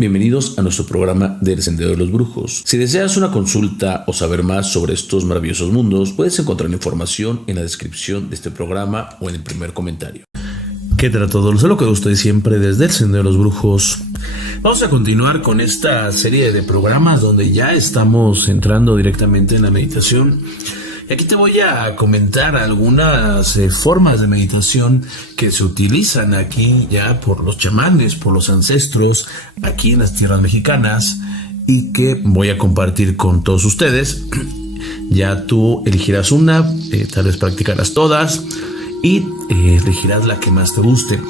Bienvenidos a nuestro programa del Sendero de los Brujos. Si deseas una consulta o saber más sobre estos maravillosos mundos, puedes encontrar información en la descripción de este programa o en el primer comentario. ¿Qué tal a todos? Los saludo con ustedes siempre desde el Sendero de los Brujos. Vamos a continuar con esta serie de programas donde ya estamos entrando directamente en la meditación. Y aquí te voy a comentar algunas formas de meditación que se utilizan aquí ya por los chamanes, por los ancestros, aquí en las tierras mexicanas, y que voy a compartir con todos ustedes. Ya tú elegirás una, tal vez practicarás todas y elegirás la que más te guste.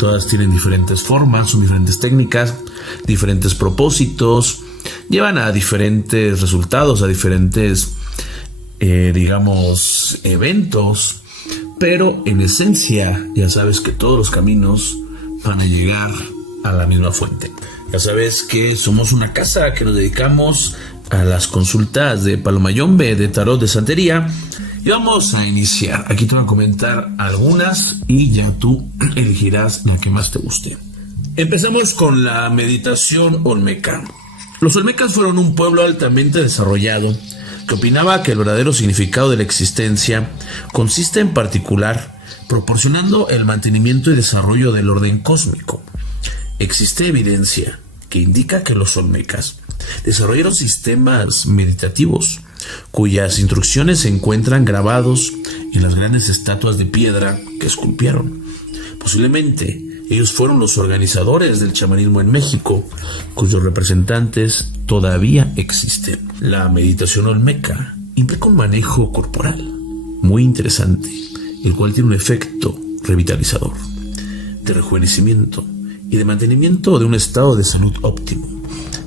Todas tienen diferentes formas, son diferentes técnicas, diferentes propósitos, llevan a diferentes resultados, a diferentes eventos, pero en esencia ya sabes que todos los caminos van a llegar a la misma fuente. Ya sabes que somos una casa que nos dedicamos a las consultas de palomayombe, de tarot, de santería, y vamos a iniciar. Aquí te voy a comentar algunas y ya tú elegirás la que más te guste. Empezamos con la meditación olmeca. Los olmecas fueron un pueblo altamente desarrollado que opinaba que el verdadero significado de la existencia consiste en particular proporcionando el mantenimiento y desarrollo del orden cósmico. Existe evidencia que indica que los olmecas desarrollaron sistemas meditativos cuyas instrucciones se encuentran grabados en las grandes estatuas de piedra que esculpieron. Posiblemente ellos fueron los organizadores del chamanismo en México, cuyos representantes todavía existen. La meditación olmeca implica un manejo corporal muy interesante, el cual tiene un efecto revitalizador, de rejuvenecimiento y de mantenimiento de un estado de salud óptimo.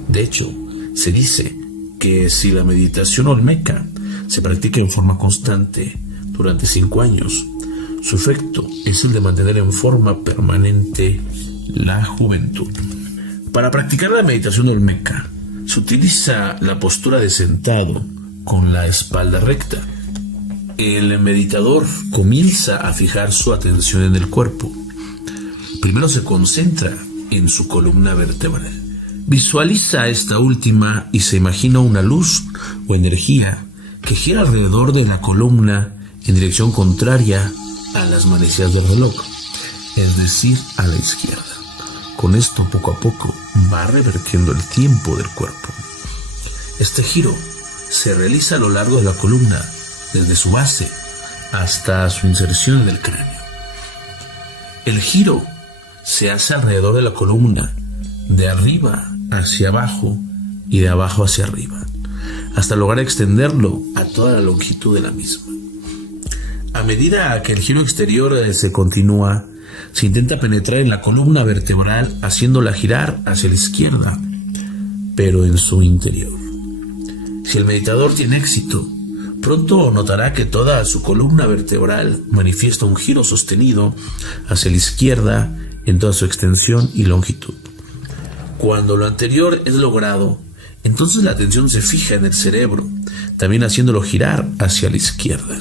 De hecho, se dice que si la meditación olmeca se practica en forma constante durante 5 años, su efecto es el de mantener en forma permanente la juventud. Para practicar la meditación olmeca, se utiliza la postura de sentado con la espalda recta. El meditador comienza a fijar su atención en el cuerpo. Primero se concentra en su columna vertebral. Visualiza esta última y se imagina una luz o energía que gira alrededor de la columna en dirección contraria a las manecillas del reloj, es decir, a la izquierda. Con esto, poco a poco, va revertiendo el tiempo del cuerpo. Este giro se realiza a lo largo de la columna, desde su base hasta su inserción en el cráneo. El giro se hace alrededor de la columna, de arriba hacia abajo y de abajo hacia arriba, hasta lograr extenderlo a toda la longitud de la misma. A medida que el giro exterior se continúa, se intenta penetrar en la columna vertebral haciéndola girar hacia la izquierda, pero en su interior. Si el meditador tiene éxito, pronto notará que toda su columna vertebral manifiesta un giro sostenido hacia la izquierda en toda su extensión y longitud. Cuando lo anterior es logrado, entonces la atención se fija en el cerebro, también haciéndolo girar hacia la izquierda.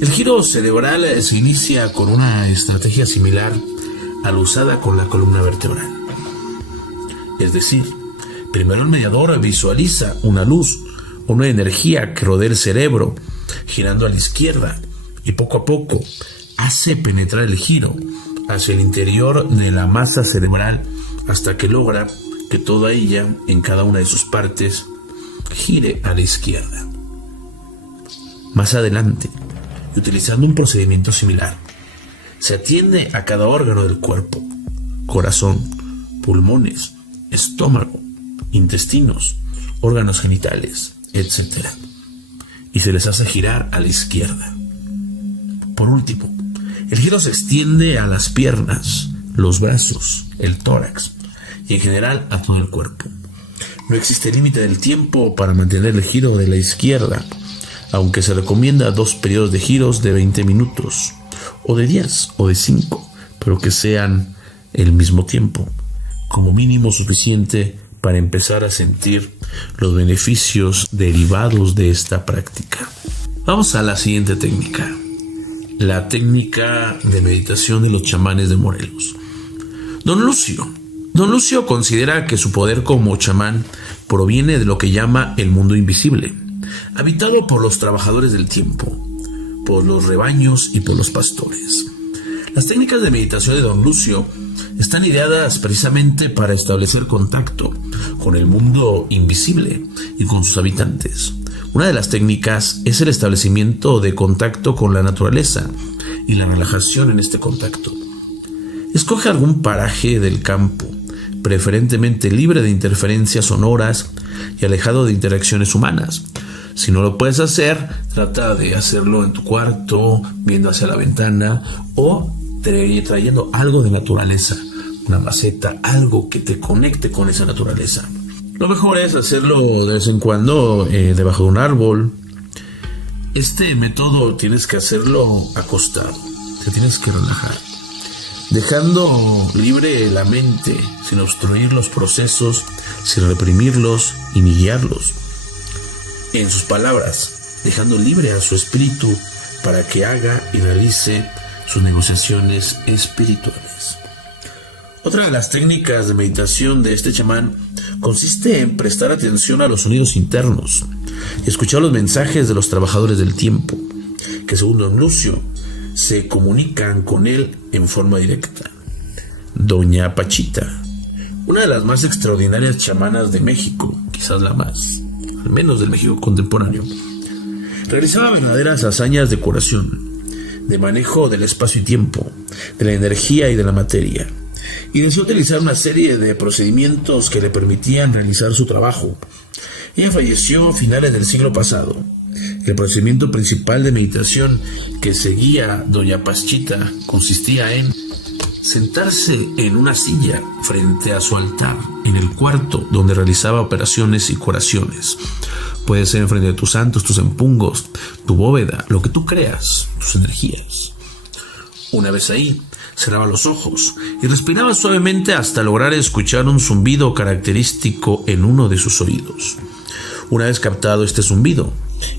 El giro cerebral se inicia con una estrategia similar a la usada con la columna vertebral. Es decir, primero el mediador visualiza una luz o una energía que rodea el cerebro girando a la izquierda y poco a poco hace penetrar el giro hacia el interior de la masa cerebral hasta que logra que toda ella, en cada una de sus partes, gire a la izquierda. Más adelante, utilizando un procedimiento similar, se atiende a cada órgano del cuerpo: corazón, pulmones, estómago, intestinos, órganos genitales, etc. Y se les hace girar a la izquierda. Por último, el giro se extiende a las piernas, los brazos, el tórax y en general a todo el cuerpo. No existe límite del tiempo para mantener el giro de la izquierda, aunque se recomienda 2 periodos de giros de 20 minutos, o de 10 o de 5, pero que sean el mismo tiempo, como mínimo suficiente para empezar a sentir los beneficios derivados de esta práctica. Vamos a la siguiente técnica, la técnica de meditación de los chamanes de Morelos. Don Lucio Don Lucio considera que su poder como chamán proviene de lo que llama el mundo invisible, habitado por los trabajadores del tiempo, por los rebaños y por los pastores. Las técnicas de meditación de Don Lucio están ideadas precisamente para establecer contacto con el mundo invisible y con sus habitantes. Una de las técnicas es el establecimiento de contacto con la naturaleza y la relajación en este contacto. Escoge algún paraje del campo, preferentemente libre de interferencias sonoras y alejado de interacciones humanas. Si no lo puedes hacer, trata de hacerlo en tu cuarto, viendo hacia la ventana o trayendo algo de naturaleza, una maceta, algo que te conecte con esa naturaleza. Lo mejor es hacerlo de vez en cuando debajo de un árbol. Este método tienes que hacerlo acostado, te tienes que relajar, dejando libre la mente, sin obstruir los procesos, sin reprimirlos y ni guiarlos. En sus palabras, dejando libre a su espíritu para que haga y realice sus negociaciones espirituales. Otra de las técnicas de meditación de este chamán consiste en prestar atención a los sonidos internos y escuchar los mensajes de los trabajadores del tiempo, que según Don Lucio, se comunican con él en forma directa. Doña Pachita, una de las más extraordinarias chamanas de México, quizás la más, al menos del México contemporáneo, realizaba verdaderas hazañas de curación, de manejo del espacio y tiempo, de la energía y de la materia, y deseó utilizar una serie de procedimientos que le permitían realizar su trabajo. Ella falleció a finales del siglo pasado. El procedimiento principal de meditación que seguía Doña Pachita consistía en sentarse en una silla frente a su altar, en el cuarto donde realizaba operaciones y curaciones. Puede ser enfrente de tus santos, tus empungos, tu bóveda, lo que tú creas, tus energías. Una vez ahí, cerraba los ojos y respiraba suavemente hasta lograr escuchar un zumbido característico en uno de sus oídos. Una vez captado este zumbido,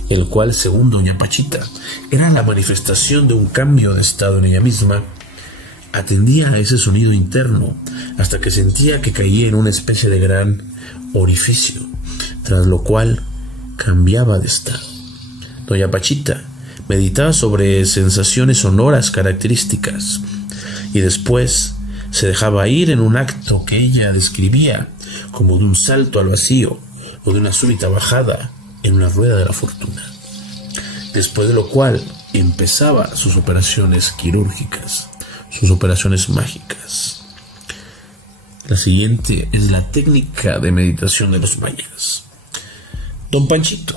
el cual, según Doña Pachita, era la manifestación de un cambio de estado en ella misma, atendía a ese sonido interno hasta que sentía que caía en una especie de gran orificio, tras lo cual cambiaba de estado. Doña Pachita meditaba sobre sensaciones sonoras características y después se dejaba ir en un acto que ella describía como de un salto al vacío o de una súbita bajada en una rueda de la fortuna, después de lo cual empezaba sus operaciones quirúrgicas, sus operaciones mágicas. La siguiente es la técnica de meditación de los mayas. Don Panchito,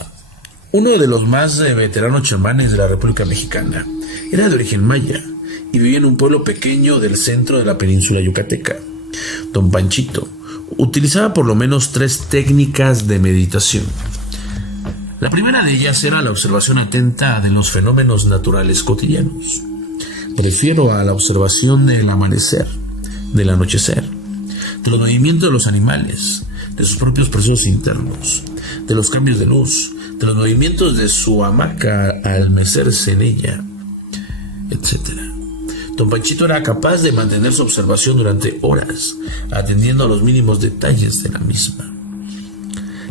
uno de los más veteranos chamanes de la República Mexicana, era de origen maya y vivía en un pueblo pequeño del centro de la península yucateca. Don Panchito utilizaba por lo menos 3 técnicas de meditación. La primera de ellas era la observación atenta de los fenómenos naturales cotidianos. Prefiero a la observación del amanecer, del anochecer, de los movimientos de los animales, de sus propios procesos internos, de los cambios de luz, de los movimientos de su hamaca al mecerse en ella, etc. Don Panchito era capaz de mantener su observación durante horas, atendiendo a los mínimos detalles de la misma.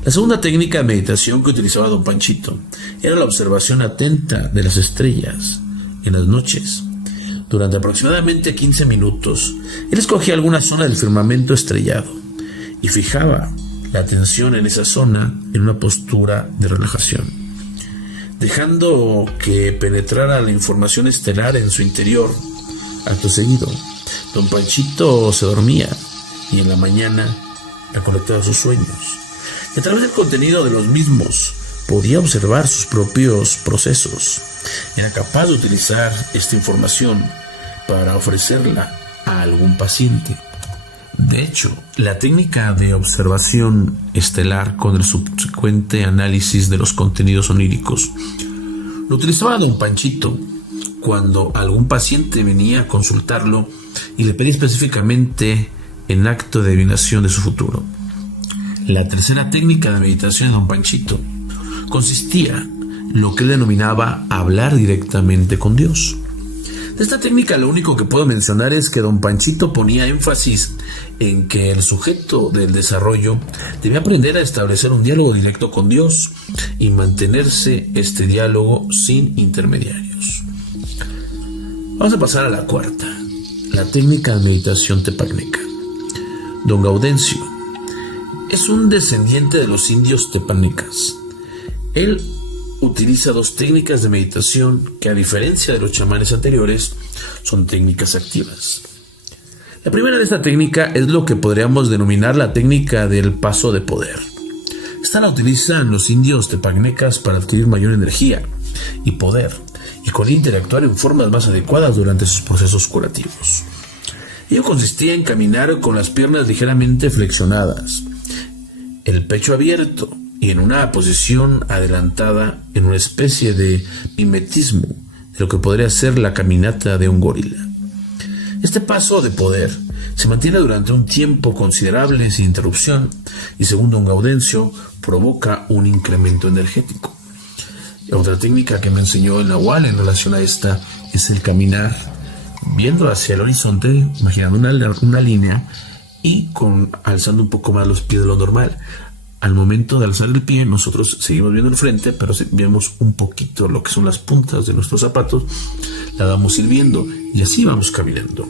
La segunda técnica de meditación que utilizaba Don Panchito era la observación atenta de las estrellas en las noches. Durante aproximadamente 15 minutos, él escogía alguna zona del firmamento estrellado y fijaba la atención en esa zona en una postura de relajación, dejando que penetrara la información estelar en su interior. Acto seguido, Don Panchito se dormía y en la mañana recolectaba sus sueños. Y a través del contenido de los mismos podía observar sus propios procesos. Era capaz de utilizar esta información para ofrecerla a algún paciente. De hecho, la técnica de observación estelar con el subsecuente análisis de los contenidos oníricos lo utilizaba Don Panchito cuando algún paciente venía a consultarlo y le pedía específicamente en acto de adivinación de su futuro. La tercera técnica de meditación de Don Panchito consistía en lo que él denominaba hablar directamente con Dios. De esta técnica lo único que puedo mencionar es que don Panchito ponía énfasis en que el sujeto del desarrollo debía aprender a establecer un diálogo directo con Dios y mantenerse este diálogo sin intermediarios. Vamos a pasar a la cuarta, la técnica de meditación tepagneca. Don Gaudencio es un descendiente de los indios tepanecas. Él utiliza dos técnicas de meditación que, a diferencia de los chamanes anteriores, son técnicas activas. La primera de esta técnica es lo que podríamos denominar la técnica del paso de poder. Esta la utilizan los indios tepagnecas para adquirir mayor energía y poder, y con interactuar en formas más adecuadas durante sus procesos curativos. Ello consistía en caminar con las piernas ligeramente flexionadas, el pecho abierto y en una posición adelantada, en una especie de mimetismo de lo que podría ser la caminata de un gorila. Este paso de poder se mantiene durante un tiempo considerable sin interrupción y, según don Gaudencio, provoca un incremento energético. Otra técnica que me enseñó el Nahual en relación a esta es el caminar viendo hacia el horizonte, imaginando una línea y alzando un poco más los pies de lo normal. Al momento de alzar el pie, nosotros seguimos viendo el frente, pero vemos un poquito lo que son las puntas de nuestros zapatos, la vamos ir viendo y así vamos caminando.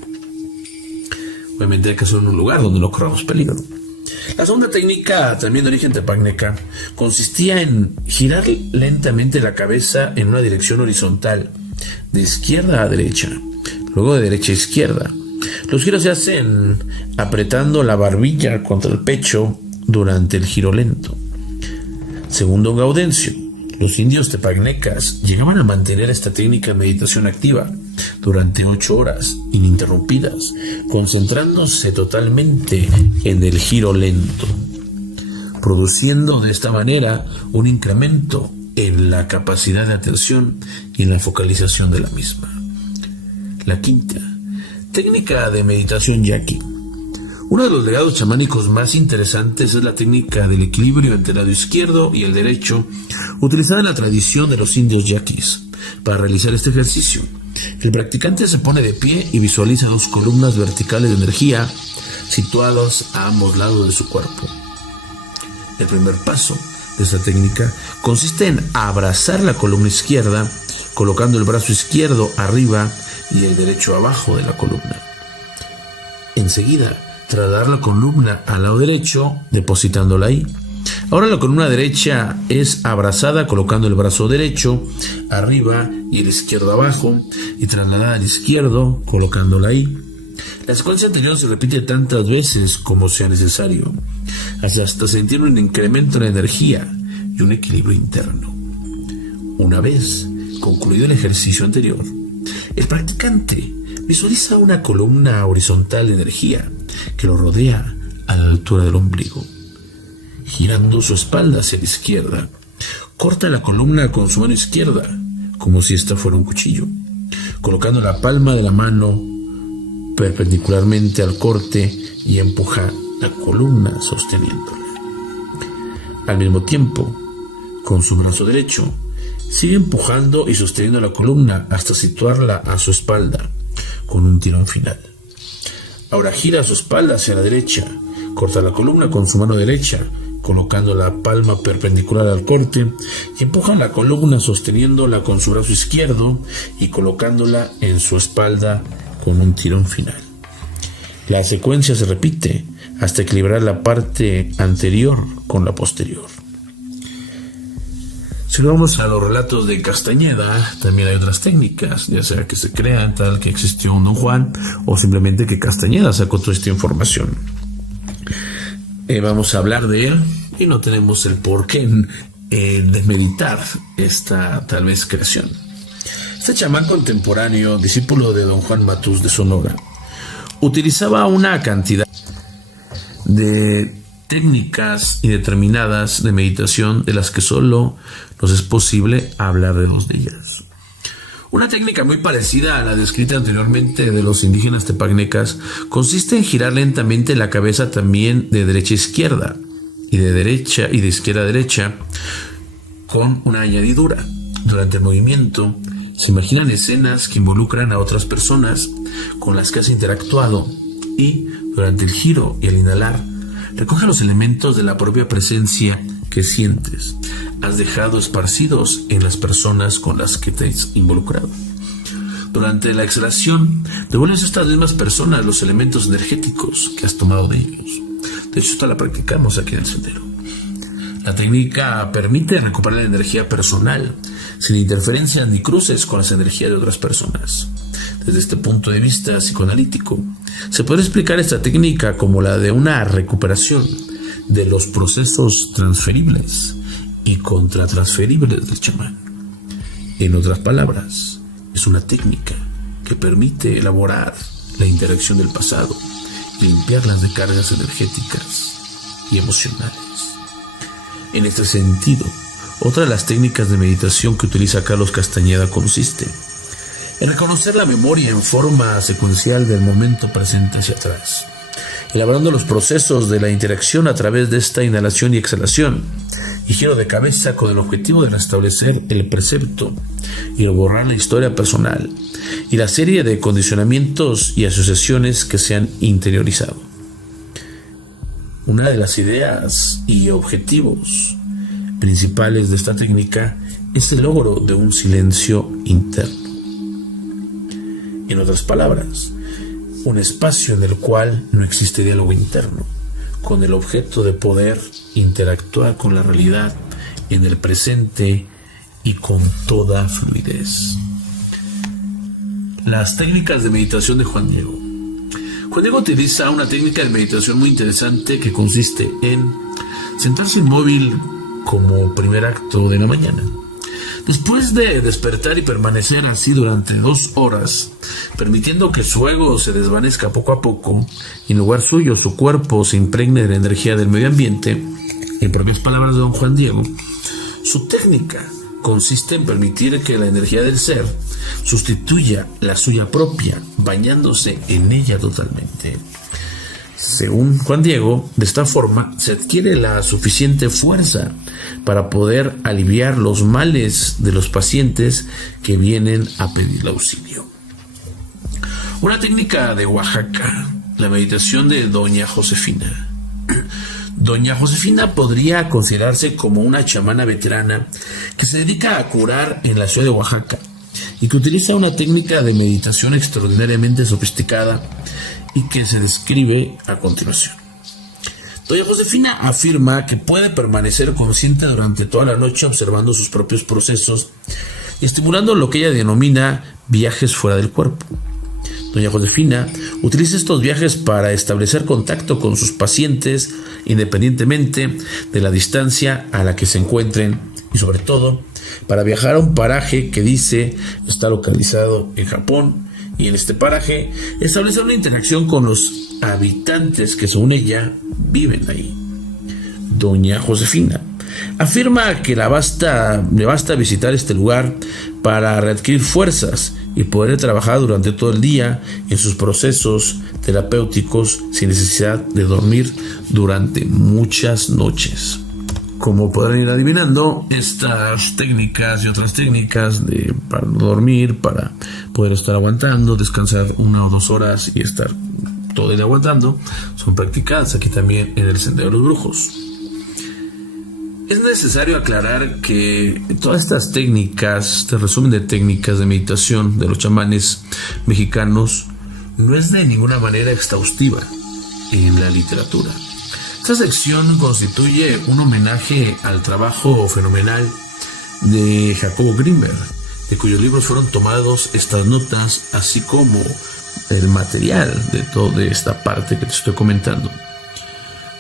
Obviamente hay que hacerlo en un lugar donde no corramos peligro. La segunda técnica, también de origen tepagneca, consistía en girar lentamente la cabeza en una dirección horizontal, de izquierda a derecha, luego de derecha a izquierda. Los giros se hacen apretando la barbilla contra el pecho durante el giro lento. Según don Gaudencio, los indios tepagnecas llegaban a mantener esta técnica de meditación activa durante 8 horas ininterrumpidas, concentrándose totalmente en el giro lento, produciendo de esta manera un incremento en la capacidad de atención y en la focalización de la misma. La quinta, técnica de meditación yaqui. Uno de los legados chamánicos más interesantes es la técnica del equilibrio entre el lado izquierdo y el derecho, utilizada en la tradición de los indios yaquis. Para realizar este ejercicio, el practicante se pone de pie y visualiza 2 columnas verticales de energía situadas a ambos lados de su cuerpo. El primer paso de esta técnica consiste en abrazar la columna izquierda, colocando el brazo izquierdo arriba y el derecho abajo de la columna. Enseguida, trasladar la columna al lado derecho, depositándola ahí. Ahora la columna derecha es abrazada colocando el brazo derecho arriba y el izquierdo abajo, y trasladada al izquierdo colocándola ahí. La secuencia anterior se repite tantas veces como sea necesario, hasta sentir un incremento en la energía y un equilibrio interno. Una vez concluido el ejercicio anterior, el practicante visualiza una columna horizontal de energía que lo rodea a la altura del ombligo. Girando su espalda hacia la izquierda, corta la columna con su mano izquierda, como si esta fuera un cuchillo, colocando la palma de la mano perpendicularmente al corte y empuja la columna sosteniéndola. Al mismo tiempo, con su brazo derecho, sigue empujando y sosteniendo la columna hasta situarla a su espalda, con un tirón final. Ahora gira su espalda hacia la derecha, corta la columna con su mano derecha, colocando la palma perpendicular al corte, y empuja la columna sosteniéndola con su brazo izquierdo y colocándola en su espalda con un tirón final. La secuencia se repite hasta equilibrar la parte anterior con la posterior. Si vamos a los relatos de Castañeda, también hay otras técnicas, ya sea que se crean tal que existió un Don Juan, o simplemente que Castañeda sacó toda esta información. Vamos a hablar de él y no tenemos el por qué desmeditar esta tal vez creación. Este chamán contemporáneo, discípulo de don Juan Matus de Sonora, utilizaba una cantidad de técnicas indeterminadas de meditación de las que solo nos es posible hablar de 2 de ellas. Una técnica muy parecida a la descrita anteriormente de los indígenas tepagnecas consiste en girar lentamente la cabeza también de derecha a izquierda y de izquierda a derecha, con una añadidura. Durante el movimiento, Se imaginan escenas que involucran a otras personas con las que has interactuado y, durante el giro y el inhalar, recoge los elementos de la propia presencia que sientes, has dejado esparcidos en las personas con las que te has involucrado. Durante la exhalación, devuelves a estas mismas personas los elementos energéticos que has tomado de ellos. De hecho, esta la practicamos aquí en el sendero. La técnica permite recuperar la energía personal, sin interferencias ni cruces con las energías de otras personas. Desde este punto de vista psicoanalítico, se puede explicar esta técnica como la de una recuperación de los procesos transferibles y contratransferibles del chamán. En otras palabras, es una técnica que permite elaborar la interacción del pasado y limpiar las descargas energéticas y emocionales. En este sentido, otra de las técnicas de meditación que utiliza Carlos Castañeda consiste en reconocer la memoria en forma secuencial del momento presente hacia atrás, elaborando los procesos de la interacción a través de esta inhalación y exhalación y giro de cabeza con el objetivo de restablecer el precepto y borrar la historia personal y la serie de condicionamientos y asociaciones que se han interiorizado. Una de las ideas y objetivos principales de esta técnica es el logro de un silencio interno. En otras palabras, un espacio en el cual no existe diálogo interno, con el objeto de poder interactuar con la realidad en el presente y con toda fluidez. Las técnicas de meditación de Juan Diego. Juan Diego utiliza una técnica de meditación muy interesante que consiste en sentarse inmóvil como primer acto de la mañana. Después de despertar y permanecer así durante 2 horas, permitiendo que su ego se desvanezca poco a poco y en lugar suyo su cuerpo se impregne de la energía del medio ambiente, en propias palabras de don Juan Diego, su técnica consiste en permitir que la energía del ser sustituya la suya propia, bañándose en ella totalmente. Según Juan Diego, de esta forma se adquiere la suficiente fuerza para poder aliviar los males de los pacientes que vienen a pedir auxilio. Una técnica de Oaxaca, la meditación de Doña Josefina. Doña Josefina podría considerarse como una chamana veterana que se dedica a curar en la ciudad de Oaxaca y que utiliza una técnica de meditación extraordinariamente sofisticada y que se describe a continuación. Doña Josefina afirma que puede permanecer consciente durante toda la noche observando sus propios procesos y estimulando lo que ella denomina viajes fuera del cuerpo. Doña Josefina utiliza estos viajes para establecer contacto con sus pacientes independientemente de la distancia a la que se encuentren y sobre todo para viajar a un paraje que dice está localizado en Japón y en este paraje establecer una interacción con los habitantes que según ella viven ahí. Doña Josefina afirma que le basta visitar este lugar para readquirir fuerzas y poder trabajar durante todo el día en sus procesos terapéuticos sin necesidad de dormir durante muchas noches. Como podrán ir adivinando, estas técnicas y otras técnicas para no dormir, para poder estar aguantando, descansar 1 o 2 horas y estar todo el día aguantando, son practicadas aquí también en el Sendero de los Brujos. Es necesario aclarar que todas estas técnicas, este resumen de técnicas de meditación de los chamanes mexicanos, no es de ninguna manera exhaustiva en la literatura. Esta sección constituye un homenaje al trabajo fenomenal de Jacobo Grinberg, de cuyos libros fueron tomados estas notas, así como el material de toda esta parte que te estoy comentando.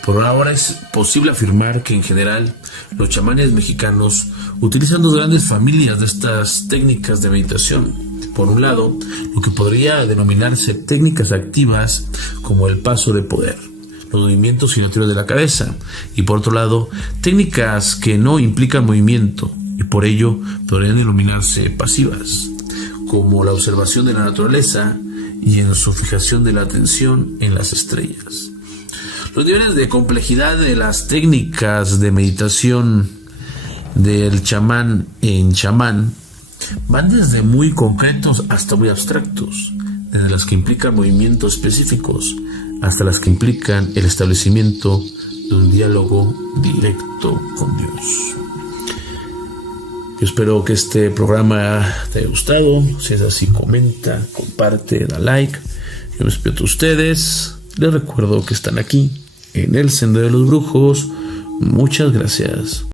Por ahora es posible afirmar que en general los chamanes mexicanos utilizan 2 grandes familias de estas técnicas de meditación. Por un lado, lo que podría denominarse técnicas activas como el paso de poder, los movimientos giratorios de la cabeza, y por otro lado, técnicas que no implican movimiento y por ello podrían denominarse pasivas, como la observación de la naturaleza y en su fijación de la atención en las estrellas. Los niveles de complejidad de las técnicas de meditación del chamán en chamán Van desde muy concretos hasta muy abstractos, desde las que implican movimientos específicos hasta las que implican el establecimiento de un diálogo directo con Dios. Yo espero que este programa te haya gustado. Si es así, comenta, comparte, da like. Yo me despido de ustedes. Les recuerdo que están aquí en el Sendero de los Brujos. Muchas gracias.